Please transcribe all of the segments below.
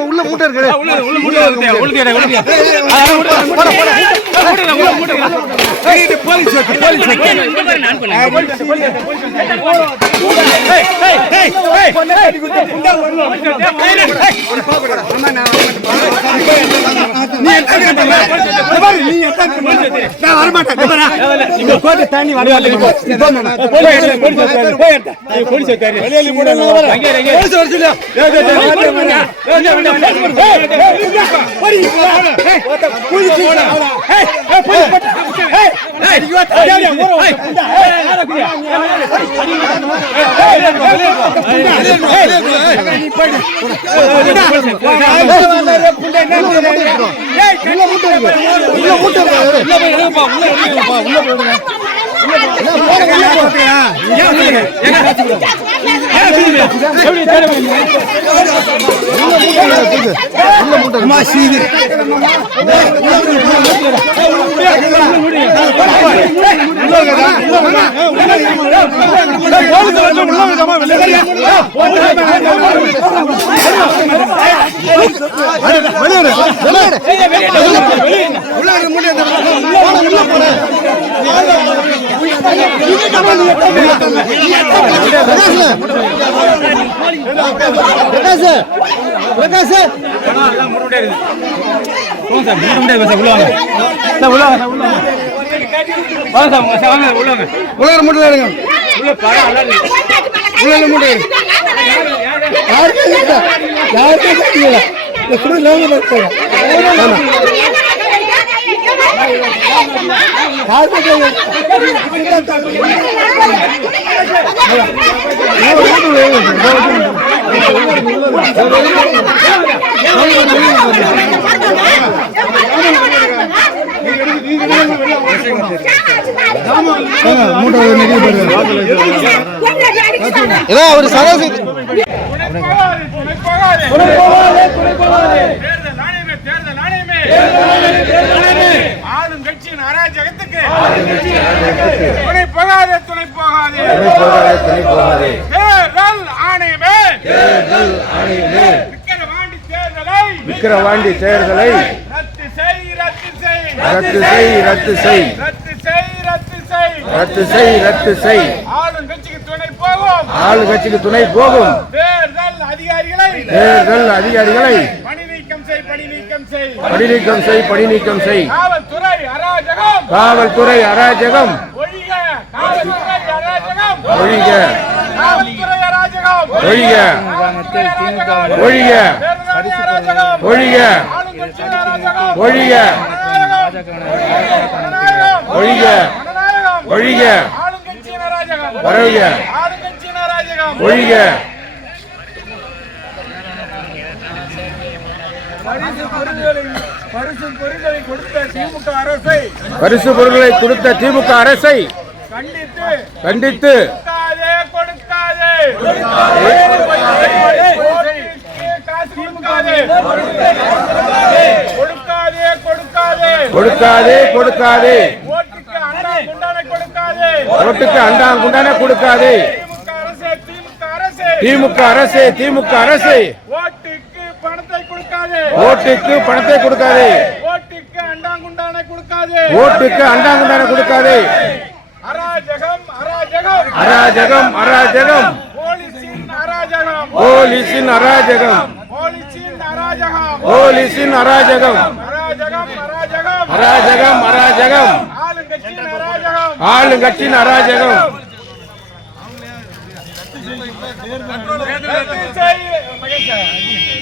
உள்ள மூட்டை இருக்கு தண்ணி ஒரு சராசரி ஆளும் கட்சியின் அராஜகத்துக்கு துணை போகாதே துணை போகாதே தேர்தல் ஆணையமே விக்கிரவாண்டி தேர்தலை ரத்து செய் ரத்து செய் ரத்து செய் ரத்து செய் ரத்து செய் ரத்து செய் ரத்து செய் ரத்து செய் ஆளும் கட்சிக்கு துணை போகும் ஆளு கட்சிக்கு துணை போகும் தேர்தல் அதிகாரிகளை பணி நீக்கம் செய் பணி நீக்கம் செய் பணி நீக்கம் செய் பணி நீக்கம் செய் காவல்துறை அராஜகம் காவல்துறை அராஜகம் ஒழிக காவல்துறை அராஜகம் ஒழிக காவல்துறை அராஜகம் ஒழிக ஒழிக ஒழிக ஒழிக ஒழிக ஒழிக ஒழிக ஒழிக பரிசு பொருட்களை கொடுத்த திமுக அரசை கண்டித்து கொடுக்காதே கொடுக்காதே ஓட்டுக்கு அண்டாங்குண்டான கொடுக்காதே திமுக அரசே திமுக அரசே ஓட்டுக்கு பணத்தை கொடுக்காதே ஓட்டுக்கு அண்டாங்குண்டான கொடுக்காதே ஓட்டுக்கு அண்டாங்குண்டான கொடுக்காதே அராஜகம் அராஜகம் அராஜகம் அராஜகம் போலீசின் அராஜகம் போலீசின் அராஜகம் போலீசின் அராஜகம் போலீசின் அராஜகம் அராஜகம் அராஜகம் அராஜகம் அராஜகம் ஆளுங்கட்சியின் அராஜகம் ஆளுங்கட்சியின் அராஜகம்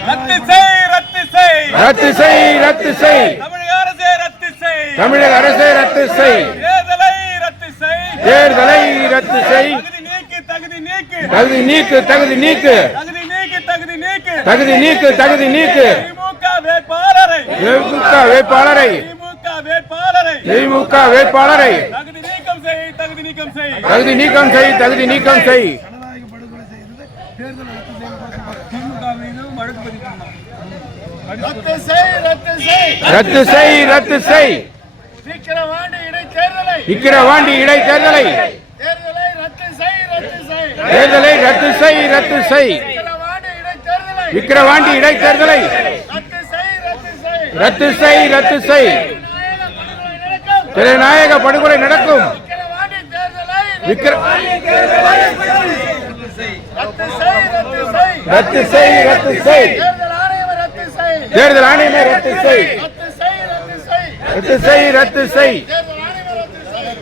ரத்து செய் ரத்து செய் ரத்து செய் ரத்து செய் தமிழக அரசே ரத்து செய் தமிழக அரசே ரத்து செய் தேர்தலை ரத்து செய் தேர்தலை ரத்து செய் தகுதி நீக்கு தகுதி நீக்கு தகுதி நீக்கு தகுதி நீக்கு தகுதி நீக்கு தகுதி நீக்கு தகுதி நீக்கு தகுதி நீக்கு திமுக வேட்பாளரை திமுக வேட்பாளரை திமுக வேட்பாளரை திமுக வேட்பாளரை தகுதி நீக்கம் செய் தகுதி நீக்கம் செய் தகுதி நீக்கம் செய் தகுதி நீக்கம் செய் ரத்து செய் ரத்து செய் ரத்து செய் ரத்து செய் விக்கிரவாண்டி இடைத்தேர்தலை விக்கிரவாண்டி இடைத்தேர்தலை தேர்தலை ரத்து செய் ரத்து செய் தேர்தலை ரத்து செய் ரத்து செய் விக்கிரவாண்டி இடைத்தேர்தலை விக்கிரவாண்டி இடைத்தேர்தலை ரத்து செய் ரத்து செய் ரத்து செய் ரத்து செய் ஜனநாயக படுகொலை நடக்கும் விக்கிரவாண்டி தேர்தலை ரத்து செய் ரத்து செய் தேர்தல் ஆணையமே ரத்து செய் ரத்து செய் ரத்து செய்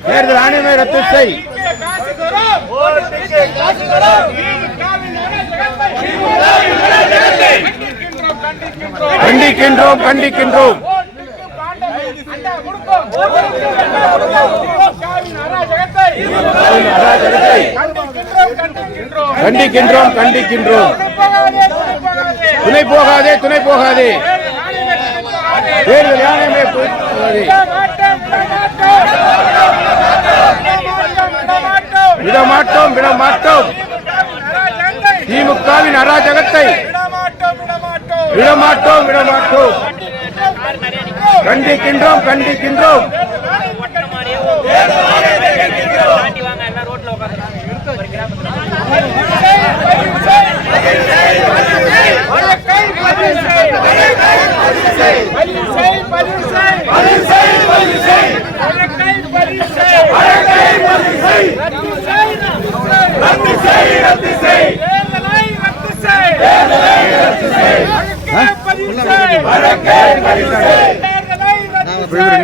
தேர்தல் ஆணையமே ரத்து செய் கண்டிக்கின்றோம் கண்டிக்கின்றோம் கண்டிக்கின்றோம் கண்டிக்கின்றோம் துணை போகாதே துணை போகாதே தேர்தல் ஆணையமே போகாதே விடமாட்டோம் விடமாட்டோம் திமுகவின் அராஜகத்தை விடமாட்டோம் விடமாட்டோம் கண்டிக்கின்றோம் கண்டிக்கின்றோம்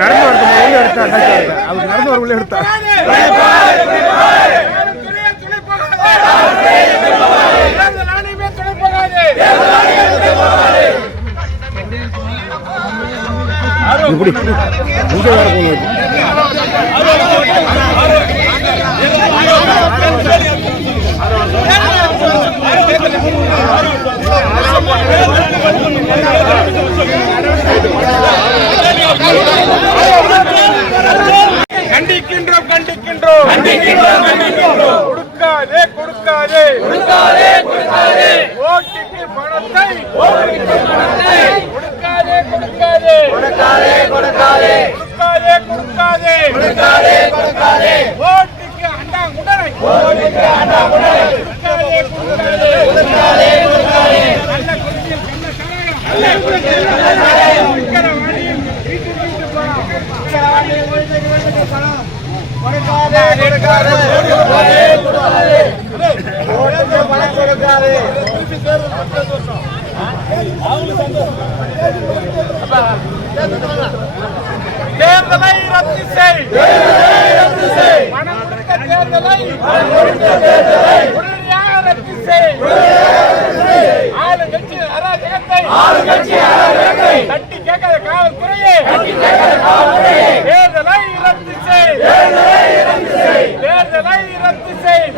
நடந்து அவர் நடந்து வர உள்ள எடுத்தார் இப்படி இங்க வேற போகணும் கண்டிக்கின்றோம் கண்டிக்கின்றோம் கண்டிக்கின்றோம் கண்டிக்கின்றோம் கொடுக்காதே கொடுக்காதே கொடுக்காதே கொடுக்காதே ஓட்டுக்கு பணத்தை கொடுக்காதே கொடுக்காதே கொடுக்காதே கொடுக்காதே கொடுக்காதே கொடுக்காதே கொடுக்காதே கொடுக்காதே ஓட்டுக்கு அண்டா குடரை ஓட்டுக்கு அண்டா குடரை கொடுக்காதே கொடுக்காதே கொடுக்காதே கொடுக்காதே நல்ல குடியில் கண்ண சராயம் நல்ல குடியில் தேர்தலை ரத்து செய் பணம் கொடுத்த தேர்தலை உடனடியாக ரத்து செய் ஆளுங்கட்சி அராஜகத்தை தட்டி கேட்காத காவல்துறையே தேர்தலை ரத்து செய் தேர்தலை ரத்து செய்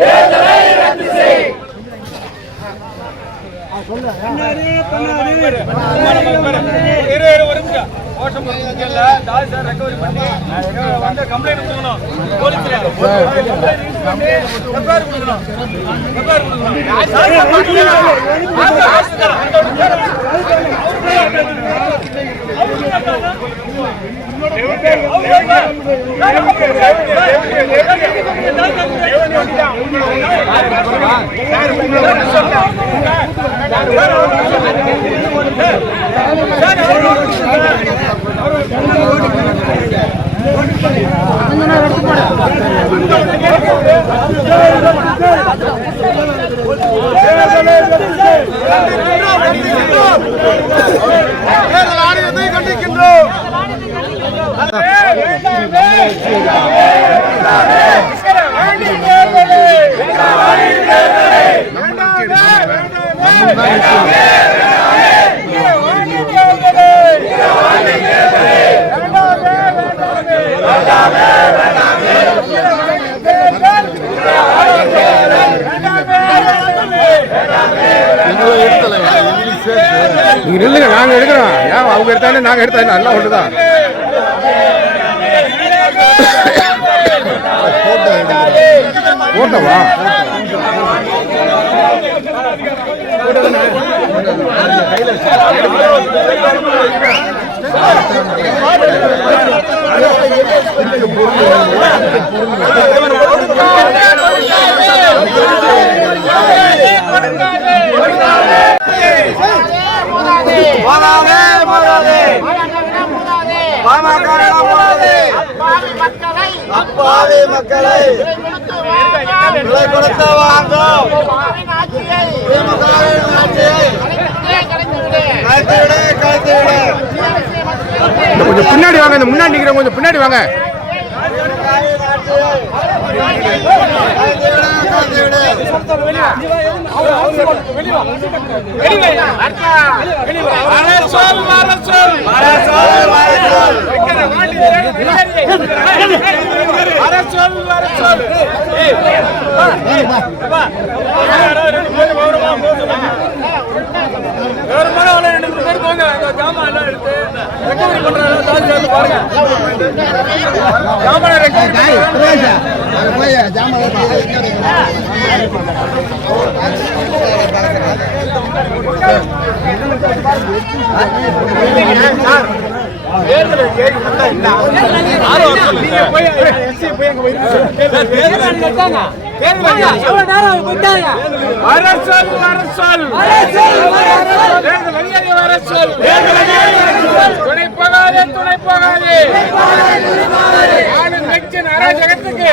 எடுத்தல நீங்க நில்லுங்க, நாங்க எடுக்கிறோம். ஏன் அவங்க எடுத்தாலும் நாங்க எடுத்தாலும் எல்லாம் ஒண்ணுதான். போட்டவா அப்பாவி மக்களை விலை கொடுத்து வாங்கும் திமுகவின் ஆட்சியை கலைத்துவிடு. கொஞ்சம் பின்னாடி வாங்க, இந்த முன்னாடி நிக்கிறவங்க கொஞ்சம் பின்னாடி வாங்க. துணை போகாதே அராஜகத்துக்கு